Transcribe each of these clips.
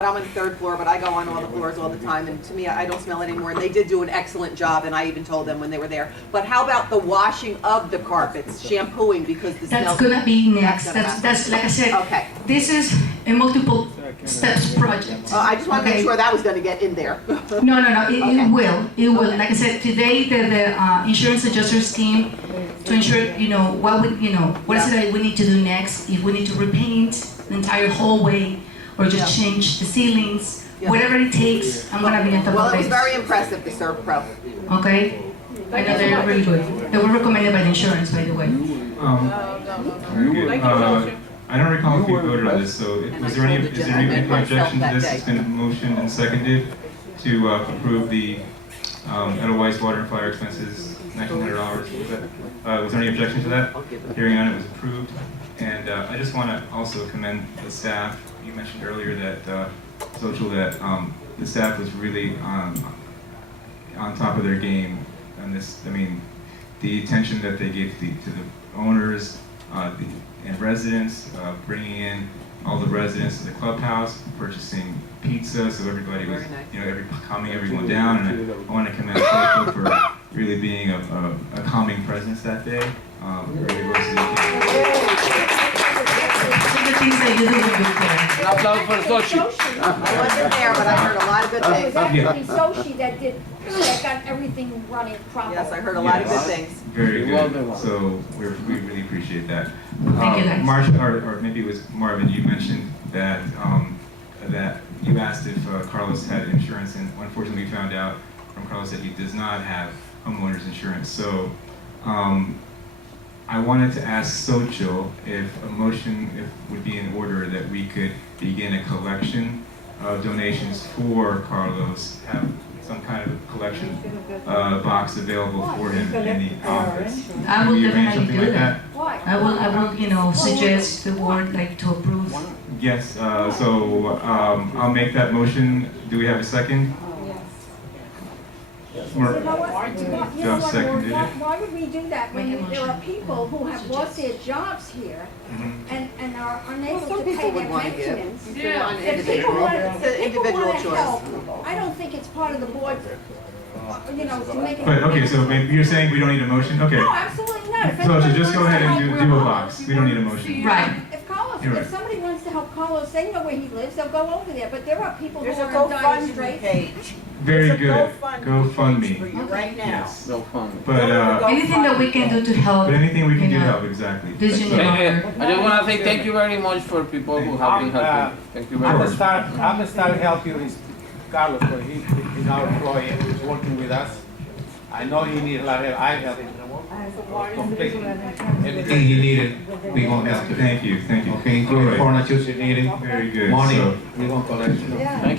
I'm on the third floor, but I go on all the floors all the time, and to me, I don't smell it anymore. And they did do an excellent job, and I even told them when they were there. But how about the washing of the carpets, shampooing, because the smell? That's gonna be next. That's That's like I said. Okay. This is a multiple steps project. I just want to make sure that was going to get in there. No. It Okay. will. It will. Okay. Like I said, today the insurance adjusters came to ensure what is it that we need to do next. If we need to repaint the entire hallway or just change the ceilings, whatever it takes, I'm gonna be on top Well, of it it. was very impressive, the Serve Pro. Okay. I know they're really good. They were recommended by the insurance, by the way. Very good. I don't recall if you voted on this, so is there any objection to this? It's been motioned and seconded to approve the Edelweiss water and fire expenses, $1,900. Was there any objection to that? Hearing on it was approved. And I just want to also commend the staff. You mentioned earlier that the staff was really on top of their game on this. I mean, the attention that they gave to the owners and residents, bringing in all the residents to the clubhouse, purchasing pizza, so everybody was, calming everyone down. And I want to commend Social for really being a calming presence that day. The things that you do with good care. An applause for Sochi. I wasn't there, but I heard a lot of good It was things. actually Sochi that got everything running properly. Yes, I heard a lot of good Yes. things. Very good. So we really appreciate that. Thank you, guys. Marsha, or maybe it was Marvin, you mentioned that that you asked if Carlos had insurance, and unfortunately we found out from Carlos that he does not have homeowners insurance. So I wanted to ask Xochitl if a motion would be in order that we could begin a collection of donations for Carlos, have some kind of collection box available for him in the office. I will Can we arrange definitely something do like that. Why? I will, suggest the board to approve. Yes, so I'll make that motion. Do we have a second? You know what, seconded it. why would we do that when Make a there are motion. people who have lost their jobs here and are unable Some to pay people would their want to give. maintenance? If they're on If people individual. want, It's an if people individual want to choice. help, I don't think it's part of the board, to make it. But, okay, so maybe you're saying we don't need a motion? Okay. No, absolutely not. If So anyone just go wants to ahead and help, do we're a box. We don't need a motion. Right. You're right. If somebody wants to help Carlos, they know where he lives, they'll go over there, but there are people who There's a are in dire GoFundMe straits. page. Very There's a good. page for GoFundMe. you right now. Yes. No fun. But Anything that we can do to help. anything we can do you to know, help, exactly. This unit I owner. just want to say thank you very much for people who have been helping. Thank you very I'm much. gonna start help you is Carlos, but he's our employee, he's working with us. I know he needs a lot of help, I help him completely. Everything you needed, we gonna help you. Thank you. Okay, All right. including furniture you needed, Very good. money, So, we gonna collect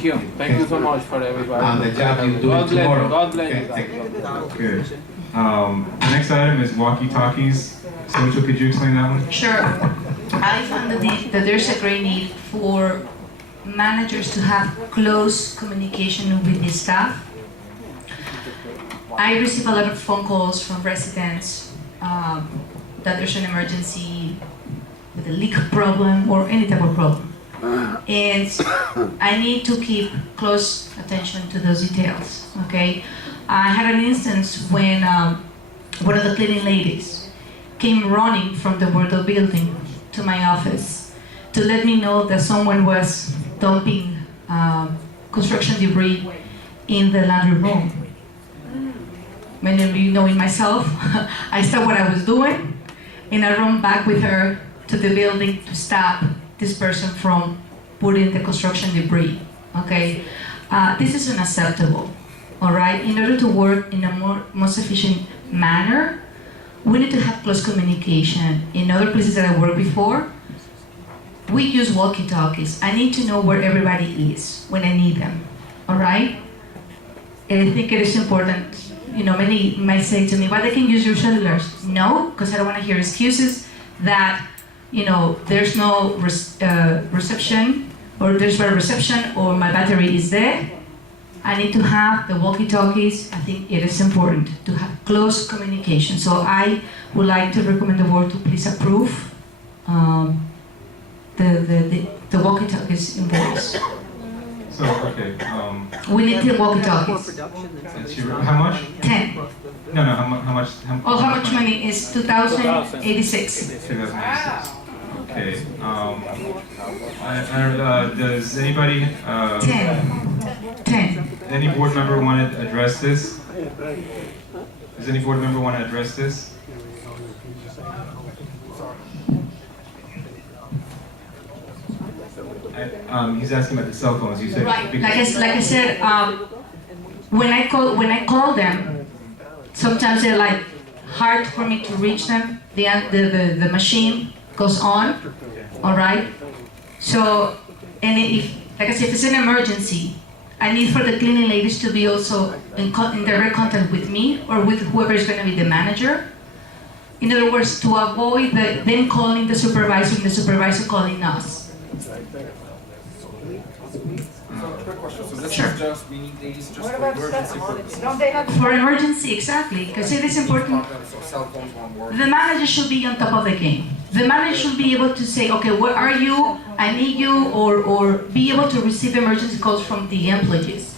you. Thank you so much for everybody. And the job you do God bless you. tomorrow. God bless Okay, you. thank you. good. The next item is walkie-talkies. Xochitl, could you explain that one? Sure. I found that there's a great need for managers to have close communication with the staff. I receive a lot of phone calls from residents that there's an emergency with a leak problem or any type of problem. And I need to keep close attention to those details, okay? I had an instance when one of the cleaning ladies came running from the Bordeaux building to my office to let me know that someone was dumping construction debris in the laundry room. Knowing myself, I stopped what I was doing and I ran back with her to the building to stop this person from putting the construction debris, okay? This is unacceptable, all right? In order to work in a most efficient manner, we need to have close communication. In other places that I worked before, we use walkie-talkies. I need to know where everybody is when I need them, all right? And I think it is important. Many might say to me, "Well, they can use your cellulars." No, because I don't want to hear excuses that, there's no reception, or there's no reception, or my battery is dead. I need to have the walkie-talkies. I think it is important to have close communication. So I would like to recommend the board to please approve the walkie-talkies invoice. So, okay, We need 10 More walkie-talkies. production than that's somebody. your, how much? 10. No, no, how much? Oh, how much money is 2,086? 2086. Okay, does anybody, 10. any board member want to address this? Does any board member want to address this? He's asking about the cell phones, you said. Right, like I said, when I call them, sometimes they're like hard for me to reach them. The machine goes on, all right? So, and if, like I said, if it's an emergency, I need for the cleaning ladies to be also in direct contact with me or with whoever is going to be the manager. In other words, to avoid them calling the supervisor and the supervisor calling us. Quick question, so this Sure. is just, we need these just What for about emergency purposes? don't they have? For emergency, exactly, because it is important. So cell phones won't work. The manager should be on top of the game. The manager should be able to say, okay, where are you? I need you, or be able to receive emergency calls from the employees.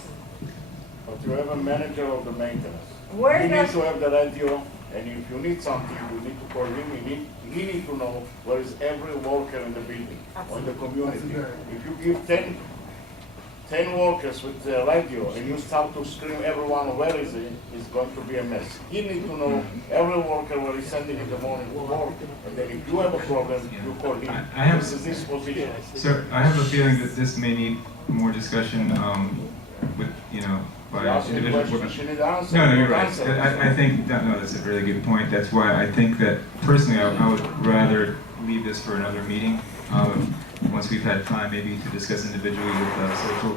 But you have a manager of the maintenance. Where You need does, to have the radio, and if you need something, you need to call him. He need to know where is every worker in the building or in the community. If you give 10 workers with the radio and you start to scream everyone where is he, it's going to be a mess. He need to know every worker where he's sending in the morning to work, and then if you have a problem, you call him. I have- This is his position. Sir, I have a feeling that this may need more discussion, with, by Ask him individual board questions, members. you need to answer. No, you're Don't right. answer. I think, no, that's a really good point. That's why I think that personally, I would rather leave this for another meeting. Once we've had time maybe to discuss individually with social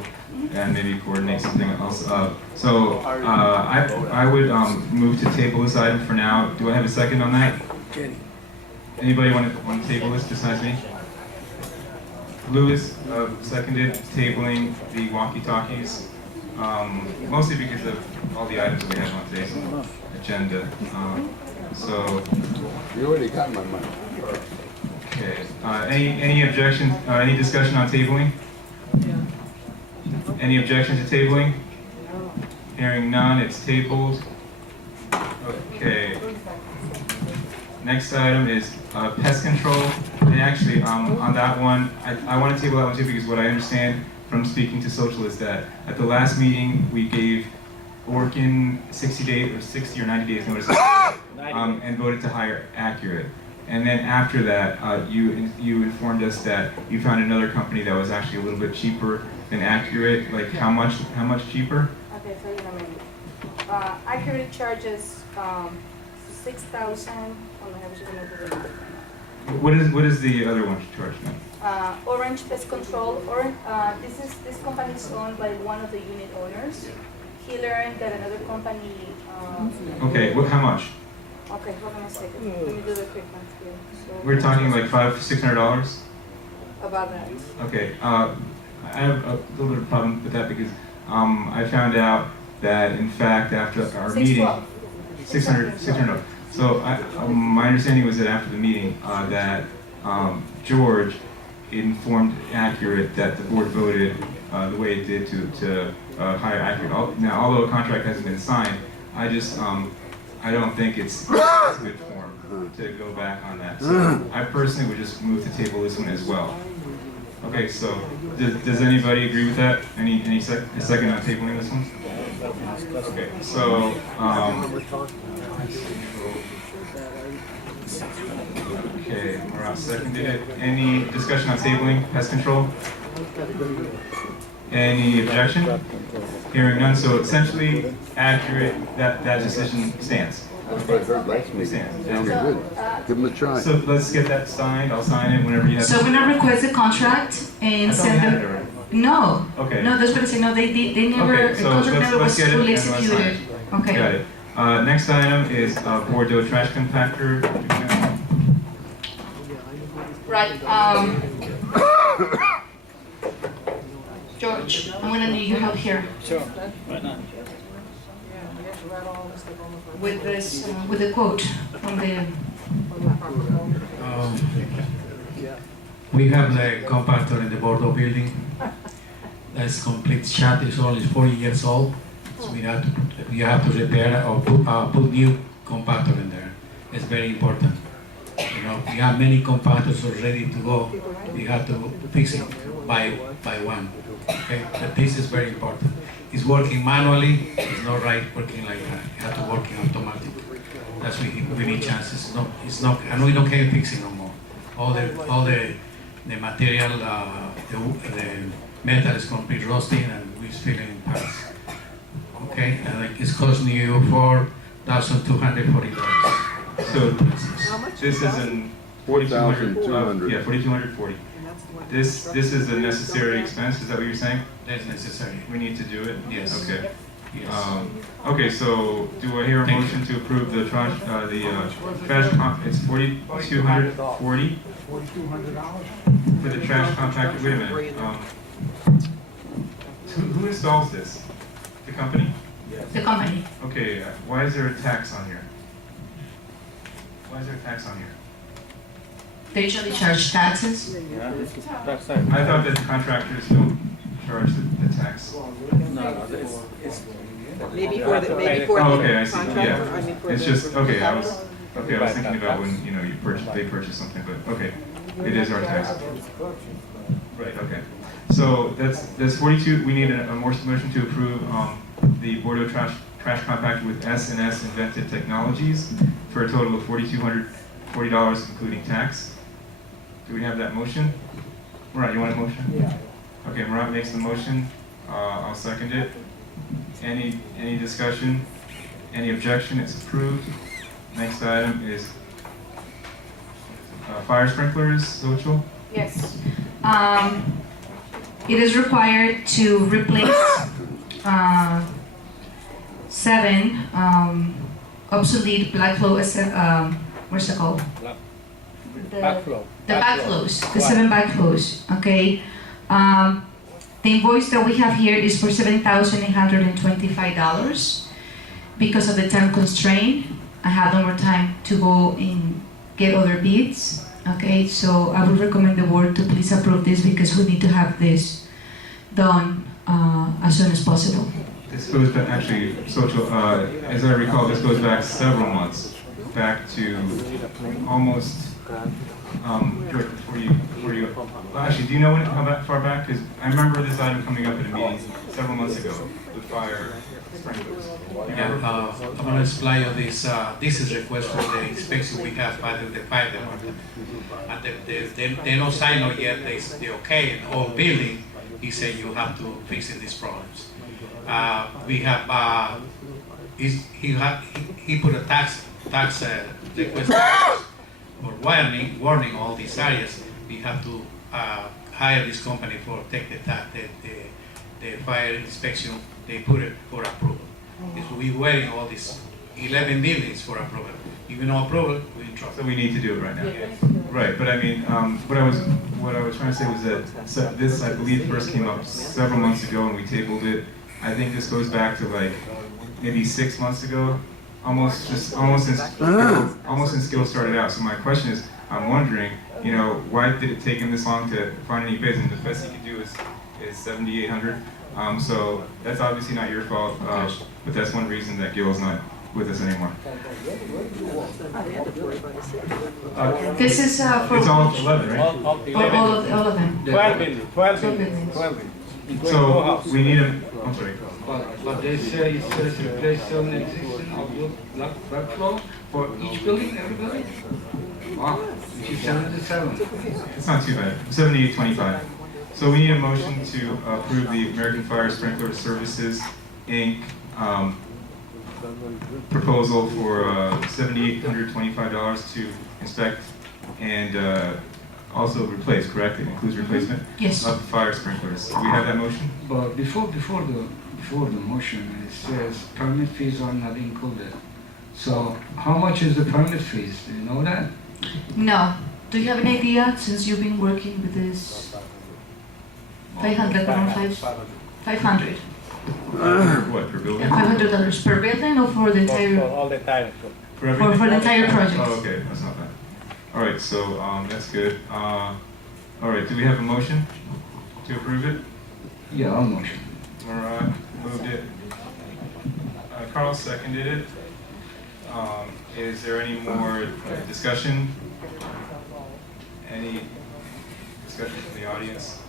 and maybe coordinate something else. So I would move to table this item for now. Do I have a second on that? Anybody want to table this besides me? Louis seconded tabling the walkie-talkies. Mostly because of all the items that we have on today's agenda. So, You already got my money. okay. Any objection? Any discussion on tabling? Any objection to tabling? Hearing none, it's tabled. Okay. Next item is pest control. And actually, on that one, I want to table that one too because what I understand from speaking to social is that at the last meeting, we gave Orkin 60 or 90 days notice and voted to hire Accurate. And then after that, you informed us that you found another company that was actually a little bit cheaper than Accurate. Like how much cheaper? Okay, so you know, maybe. Accurate charges 6,000. What is the other one charge now? Orange Pest Control. This company is owned by one of the unit owners. He learned that another company. Okay, how much? Okay, hold on a second. Let me do the quick math here. So We're talking like $500-600. about that. Okay, I have a little bit of problem with that because I found out that in fact after our meeting, 600. So my understanding was that after the meeting that George informed Accurate that the board voted the way it did to hire Accurate. Now, although a contract hasn't been signed, I don't think it's good form to go back on that. So I personally would just move to table this one as well. Okay, so does anybody agree with that? Any second on tabling this one? Okay, so okay, Murat seconded it. Any discussion on tabling pest control? Any objection? Hearing none, so essentially Accurate, that decision stands. That's what I heard last meeting. Stands. Sounds good. Give them a try. So let's get that signed. I'll sign it whenever you have. So we're gonna request a contract and I thought we send had it them. already. No. Okay. No, that's what I say. No, they never. Okay, the so contract never let's was get it fully and let's sign executed. it. Okay. Got it. Next item is Bordeaux trash compactor. Right. George, I'm gonna need your help here. Sure, why not? With this, with the quote from the. We have the compactor in the Bordeaux building. That's complete shot. It's only 40 years old. So we have to repair or put new compactor in there. It's very important. You know, we have many compactors ready to go. We have to fix it by one. Okay, but this is very important. It's working manually. It's not right working like that. You have to work in automatic. That's we need chances. It's not, and we don't care fixing no more. All the material, the metal is complete rusting, and we're feeling in parts. Okay, and like it's costing you $4,240. So this is an 4,200. Yeah, 4,240. This is a necessary expense. Is that what you're saying? That's necessary. We need to do it. Yes. Okay. Yes. Okay. So do I hear a motion to approve the trash? It's 4,240 for the trash compactor. Wait a minute. Who installs this? The company? The company. Okay. Why is there a tax on here? Why is there a tax on here? They usually charge taxes. Yeah, that's it. I thought that contractors don't charge the tax. No, it's Maybe for the Oh, okay, I see. contractor, I mean, Yeah, for it's the- just okay. I was thinking about when they purchase something, but okay, it is our tax. Right. Okay. So that's 42. We need a motion to approve the Bordeaux trash compactor with S&S Invented Technologies for a total of $4,240, including tax. Do we have that motion? Murat, you want a motion? Yeah. Okay, Murat makes the motion. I'll second it. Any discussion? Any objection? It's approved. Next item is fire sprinklers, social. Yes. It is required to replace 7 obsolete black flow. What's it called? backflow. The backflows, the 7 backflows, okay? The invoice that we have here is for $7,825. Because of the time constraint, I have no more time to go and get other bids, okay? So I would recommend the board to please approve this because we need to have this done as soon as possible. This goes back, actually, social, as I recall, this goes back several months, back to almost, George, before you, well, actually, do you know how far back? Because I remember this item coming up at a meeting several months ago, the fire sprinklers. Yeah, I'm going to explain you this. This is request for the inspection we have by the fire department. And they no sign no yet. They okay in all building. He said you have to fix these problems. We have he put a tax request for warning all these areas. We have to hire this company for take the fire inspection. They put it for approval. We're waiting all these 11 buildings for approval. If no approval, we're in trouble. So we need to do it right now. Yeah. Right, but I mean, what I was trying to say was that this, I believe, first came up several months ago, and we tabled it. I think this goes back to like maybe 6 months ago, almost since Skill started out. So my question is, I'm wondering, why did it take him this long to find any bids? And the best he could do is $7,800. So that's obviously not your fault, but that's one reason that Gil is not with us anymore. This is for It's all 11, right? All all of them. 12 buildings. 12 buildings. 12 buildings. So we need a, I'm sorry. But they say it says replace 7 existing backflow for each building, every building? Wow, which is 77. It's not too bad, 7825. So we need a motion to approve the American Fire Sprinkler Services, Inc. Proposal for $7,825 to inspect and also replace, correct? It includes replacement Yes. of fire sprinklers. Do we have that motion? But before the motion, it says permit fees are not included. So how much is the permit fees? Do you know that? No. Do you have an idea since you've been working with this? 500, around 500. What, per building? $500 per building or for the For entire all the time. For everything? for the entire project? Oh, okay, that's not bad. All right, so that's good. All right, do we have a motion to approve it? Yeah, I'll motion. Marat moved it. Carl seconded it. Is there any more discussion? Any discussion from the audience?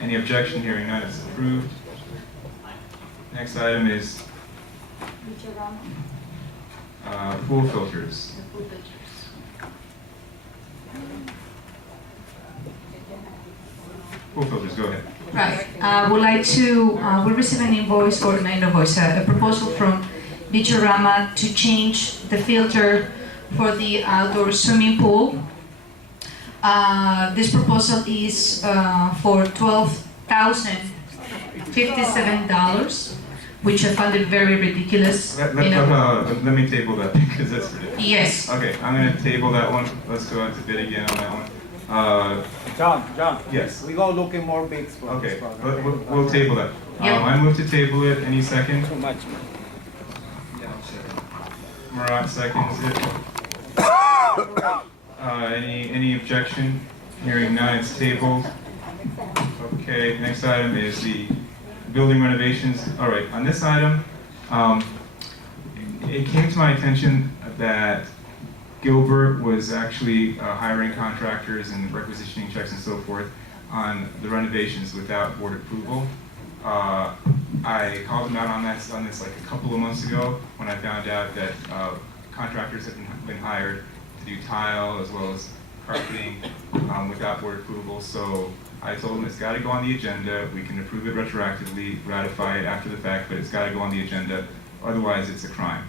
Any objection? Hearing none, it's approved. Next item is pool filters. Pool filters, go ahead. Right. Would like to, we received an invoice, or not invoice, a proposal from Beachorama to change the filter for the outdoor swimming pool. This proposal is for $12,057, which I found it very ridiculous. Let me table that because that's ridiculous. Yes. Okay, I'm going to table that one. Let's go out to bid again on that one. John. Yes. We go looking more bids for Okay, this project. we'll table that. Yep. I move to table it. Any second? Too much. Marat seconds it. Any objection? Hearing none, it's tabled. Okay, next item is the building renovations. All right, on this item, it came to my attention that Gilbert was actually hiring contractors and requisitioning checks and so forth on the renovations without board approval. I called him out on this like a couple of months ago when I found out that contractors had been hired to do tile as well as carpeting without board approval. So I told him it's got to go on the agenda. We can approve it retroactively, ratify it after the fact, but it's got to go on the agenda. Otherwise, it's a crime.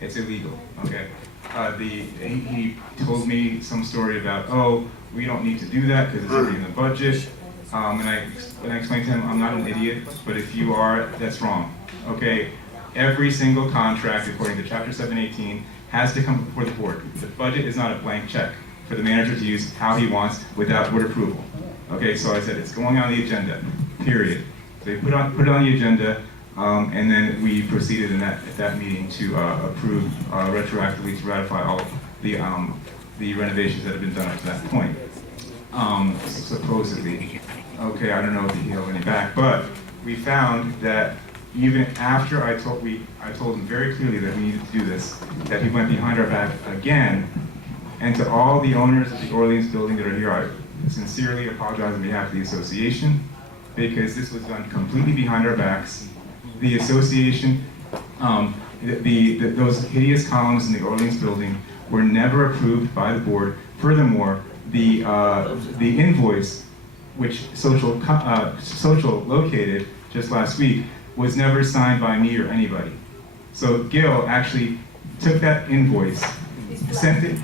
It's illegal. Okay. He told me some story about, oh, we don't need to do that because it's already in the budget. And I explained to him, I'm not an idiot, but if you are, that's wrong. Okay, every single contract, according to Chapter 718, has to come before the board. The budget is not a blank check for the manager to use how he wants without board approval. Okay, so I said it's going on the agenda, period. So they put it on the agenda, and then we proceeded at that meeting to approve retroactively to ratify all the renovations that have been done up to that point. Supposedly. Okay, I don't know if he held any back, but we found that even after I told him very clearly that we needed to do this, that he went behind our back again. And to all the owners of the Orleans building that are here, I sincerely apologize on behalf of the association, because this was done completely behind our backs. The association, those hideous columns in the Orleans building were never approved by the board. Furthermore, the invoice, which Social located just last week, was never signed by me or anybody. So Gil actually took that invoice, sent it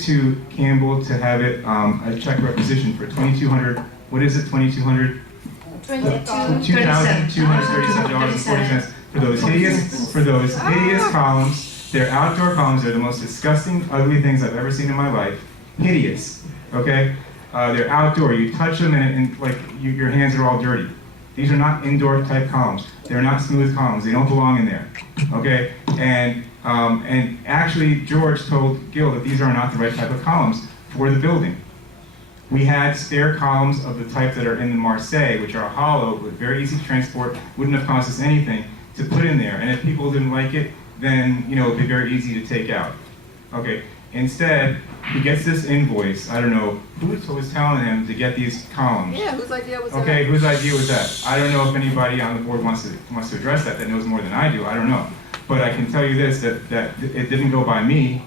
to Campbell to have it a check requisition for $2,200. What is it? $2,200. $2,237.40 for those hideous columns. They're outdoor columns. They're the most disgusting, ugly things I've ever seen in my life. Hideous. Okay. They're outdoor. You touch them and like your hands are all dirty. These are not indoor type columns. They're not smooth columns. They don't belong in there. Okay. And actually, George told Gil that these are not the right type of columns for the building. We had spare columns of the type that are in the Marseille, which are hollow, but very easy to transport, wouldn't have cost us anything to put in there. And if people didn't like it, then it'd be very easy to take out. Okay. Instead, he gets this invoice. I don't know who was telling him to get these columns. Yeah, whose idea was that? Okay, whose idea was that? I don't know if anybody on the board wants to address that knows more than I do. I don't know. But I can tell you this, that it didn't go by me.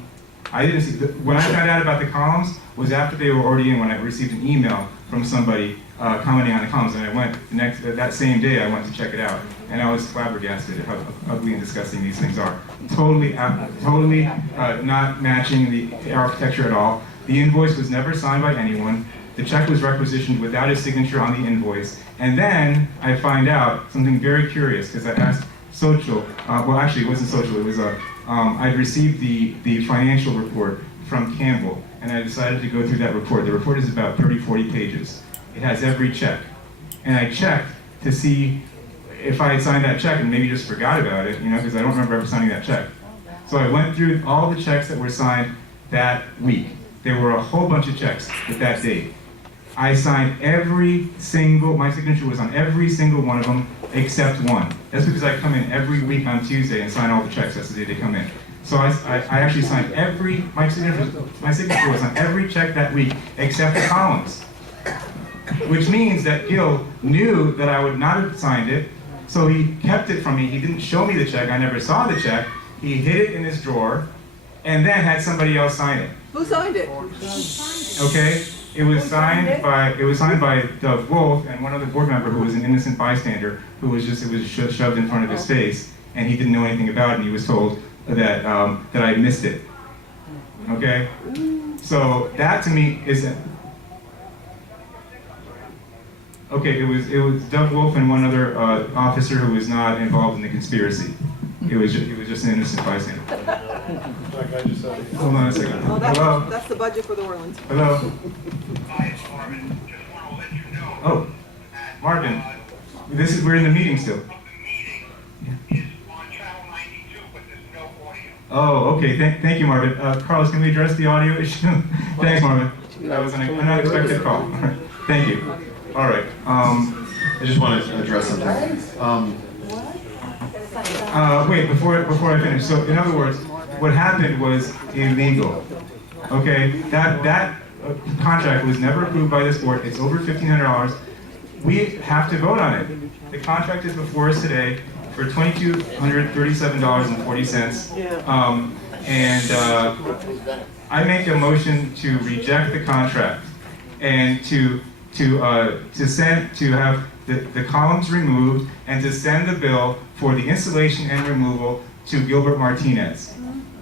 I didn't see, when I found out about the columns was after they were already in, when I received an email from somebody commenting on the columns, and I went that same day I went to check it out, and I was flabbergasted at how ugly and disgusting these things are. Totally not matching the architecture at all. The invoice was never signed by anyone. The check was requisitioned without his signature on the invoice. And then I find out something very curious, because I asked Social, well actually it wasn't Social, it was I'd received the financial report from Campbell, and I decided to go through that report. The report is about 30-40 pages. It has every check. And I checked to see if I had signed that check and maybe just forgot about it, because I don't remember ever signing that check. So I went through all the checks that were signed that week. There were a whole bunch of checks with that date. I signed my signature was on every single one of them except one. That's because I come in every week on Tuesday and sign all the checks. That's the day they come in. So I actually signed my signature was on every check that week except the columns. Which means that Gil knew that I would not have signed it, so he kept it from me. He didn't show me the check. I never saw the check. He hid it in his drawer and then had somebody else sign it. Who signed it? Okay? It was signed by Doug Wolf and one other board member who was an innocent bystander who was shoved in front of his face, and he didn't know anything about it, and he was told that that I missed it. Okay? So that to me is okay. It was Doug Wolf and one other officer who was not involved in the conspiracy. He was just an innocent bystander. Hold on a second. Oh, Hello. that's the budget for the Orleans. Hello. Oh, Marvin. We're in the meeting still. Oh, okay. Thank you, Marvin. Carlos, can we address the audio issue? Thanks, Marvin. That was an unexpected call. Thank you. All right. I just want to address something. Wait, before I finish. So, in other words, what happened was illegal. Okay, that contract was never approved by this board. It's over $1,500. We have to vote on it. The contract is before us today for $2,237.40. I make a motion to reject the contract and to have the columns removed and to send the bill for the installation and removal to Gilbert Martinez.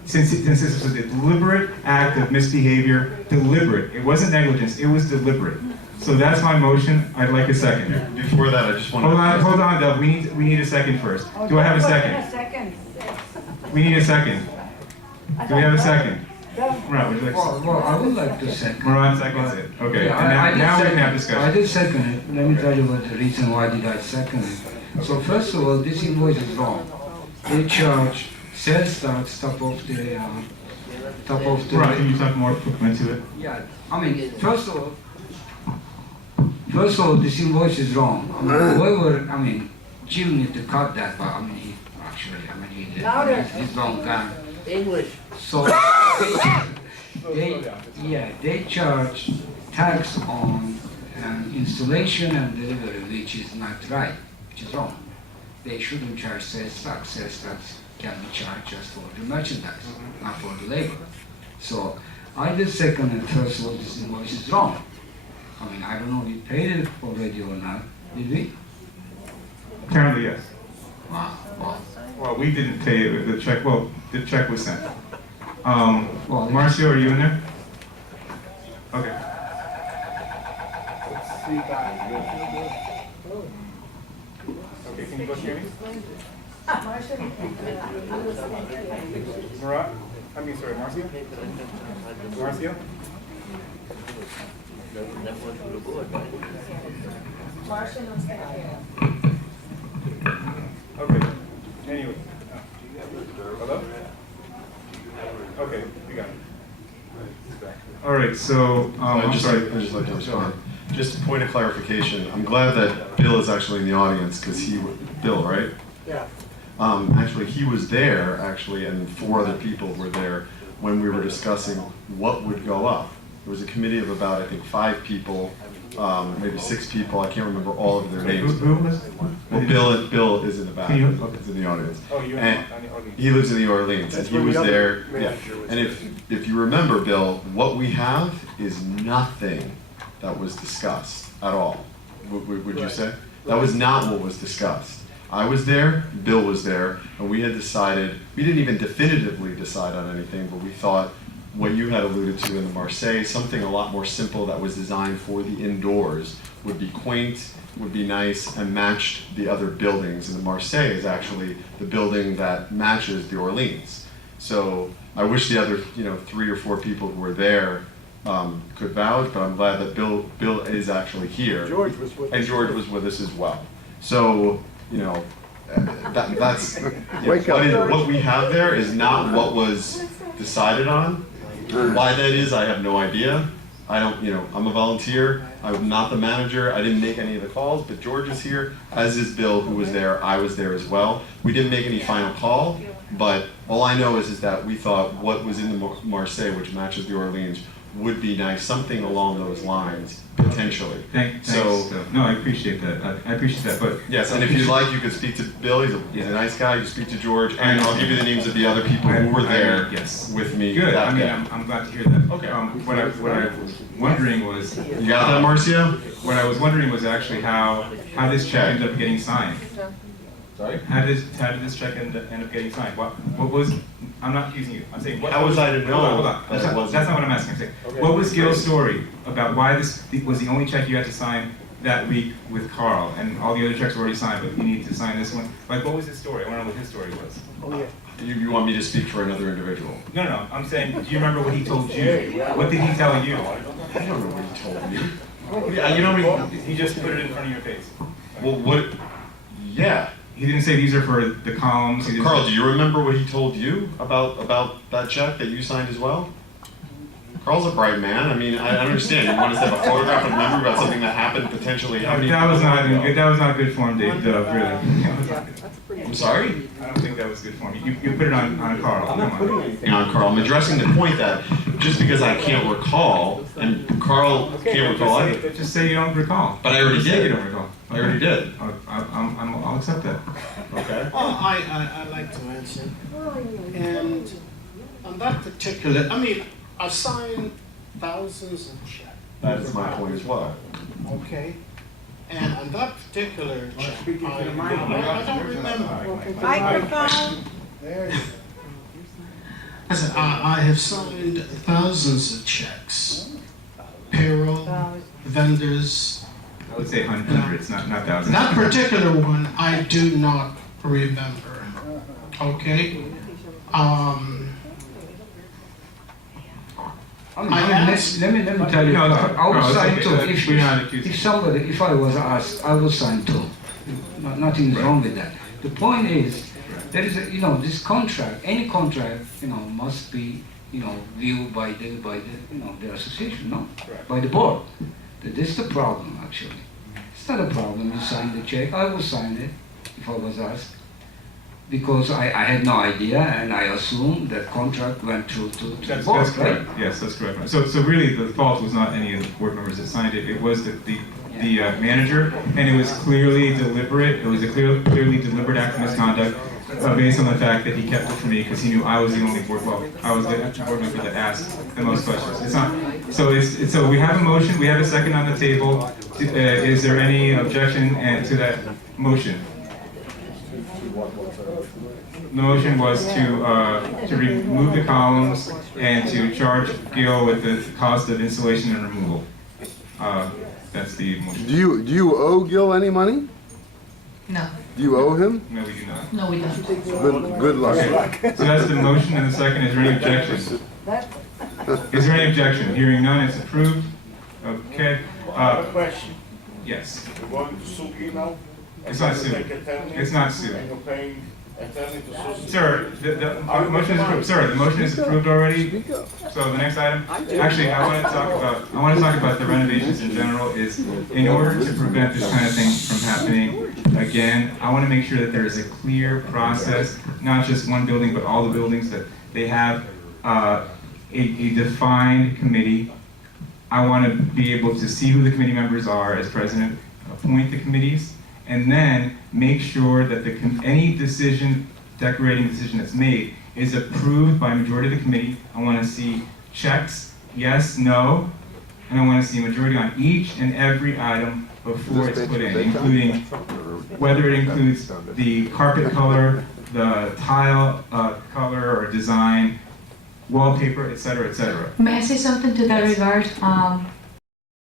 Since this was a deliberate act of misbehavior, deliberate. It wasn't negligence, it was deliberate. So that's my motion. I'd like a second. Before that, I just want to... Hold on, Doug. We need a second first. Do I have a second? We need a second. Do we have a second? Murat, would you like to... Well, I would like to second. Murat seconds it. Okay, Yeah, and now we can have I discussion. did second it. Let me tell you what the reason why did I second it. So first of all, this invoice is wrong. They charge sales tax top of the Murat, can you talk more into it? Yeah, I mean, first of all, this invoice is wrong. I mean, whoever, Jill need to cut that, but he he's wrong guy. English. So they charge tax on installation and delivery, which is not right, which is wrong. They shouldn't charge sales tax. Sales tax can be charged just for the merchandise, not for the labor. So I did second and first of all, this invoice is wrong. I don't know if we paid it already or not. Did we? Apparently, yes. Wow. Well, we didn't pay it. The check was sent. Marcio, are you in there? Okay. Okay, can you both hear me? Murat? Marcio? Marcio? Okay. Anyway. Hello? Okay, we got it. All right, so I'm sorry. I'd just like to respond. Just a point of clarification. I'm glad that Bill is actually in the audience because Bill, right? Yeah. Actually, he was there, and 4 other people were there when we were discussing what would go up. There was a committee of about, I think, 5 people, maybe 6 people. I can't remember all of their names. Who was? Well, Bill is in the back. He's in the audience. Oh, you're in the audience. He lives in the Orleans, and he was there. Yeah. And if you remember, Bill, what we have is nothing that was discussed at all. Would you say? That was not what was discussed. I was there, Bill was there, and we had decided, we didn't even definitively decide on anything, but we thought what you had alluded to in the Marseille, something a lot more simple that was designed for the indoors, would be quaint, would be nice, and matched the other buildings. And the Marseille is actually the building that matches the Orleans. So I wish the other 3 or 4 people who were there could vouch, but I'm glad that Bill is actually here. George was with us. And George was with us as well. So, that's what we have there is not what was decided on. Why that is, I have no idea. I don't, I'm a volunteer. I'm not the manager. I didn't make any of the calls, but George is here, as is Bill, who was there. I was there as well. We didn't make any final call, but all I know is that we thought what was in the Marseille, which matches the Orleans, would be nice, something along those lines, potentially. Thanks. No, I appreciate that. I appreciate that, but. Yes, and if you'd like, you could speak to Bill, he's a nice guy, you speak to George, and I'll give you the names of the other people who were there with me. Good, that I mean, day. I'm glad to hear that. Okay. What I was wondering was. You got that, Marcio? What I was wondering was actually how this check ended up getting signed. Sorry? How did this check end up getting signed? What was, I'm not accusing you, I'm saying what. How was I to know Hold on. that it wasn't? That's not what I'm asking, I'm saying, what was Gil's story about why this was the only check you had to sign that week with Carl, and all the other checks were already signed, but you need to sign this one? Like, what was his story? I want to know what his story was. Oh, yeah. You want me to speak for another individual? No, I'm saying, do you remember what he told you? What did he tell you? I don't know what he told me. He just put it in front of your face. Well, what? Yeah. He didn't say these are for the columns. He didn't Carl, do you remember what he told you about that check that you signed as well? Carl's a bright man. I mean, I understand. You want us to have a photographic memory about something that happened potentially. How many that was not good form, Dave. Really. I'm sorry? I don't think that was good form. You put it on Carl. I'm not putting anything on Carl. I'm addressing the point that just because I can't recall, and Carl can't recall either. Just say you don't recall. But I already Say you did. don't recall. I already did. I'll accept that. Okay. Oh, I like to answer. And on that particular, I mean, I signed thousands of checks. That is my point as well. Okay. And on that particular check, I don't remember. Microphone. I said, I have signed thousands of checks. Payroll, vendors. I would say hundreds, not thousands. That particular one, I do not remember. Okay? Let me tell you, I would sign too. If I was asked, I would sign too. Nothing is wrong with that. The point is, there is this contract, any contract, must be, viewed by the association, no? By the board. This is the problem, actually. It's not a problem, you sign the check, I would sign it if I was asked. Because I had no idea, and I assumed that contract went through to the board, That's correct. right? Yes, that's correct. So really, the fault was not any of the board members that signed it. It was the manager, and it was clearly deliberate. It was a clearly deliberate act of misconduct based on the fact that he kept it from me because he knew I was the only board. Well, I was the board member that asked the most questions. It's not. So we have a motion. We have a second on the table. Is there any objection to that motion? The motion was to remove the columns and to charge Gil with the cost of installation and removal. That's the motion. Do you owe Gil any money? No. Do you owe him? No, we do not. No, we don't. Good luck. Okay. So that's the motion and the second. Is there any objection? Is there any objection? Hearing none, it's approved. Okay. I have a question. Yes. You're going to sue Gil now? It's not sue. It's not sue. And you're paying attorney to sue? Sir, the motion is approved. Sir, the motion is approved already. So the next item, actually, I want to talk about the renovations in general. Is in order to prevent this kind of thing from happening again, I want to make sure that there is a clear process, not just one building, but all the buildings, that they have a defined committee. I want to be able to see who the committee members are as president, appoint the committees, and then make sure that any decision, decorating decision that's made is approved by a majority of the committee. I want to see checks, yes, no, and I want to see a majority on each and every item before it's put in, including whether it includes the carpet color, the tile color or design, wallpaper, etc., etc. May I say something to that regard?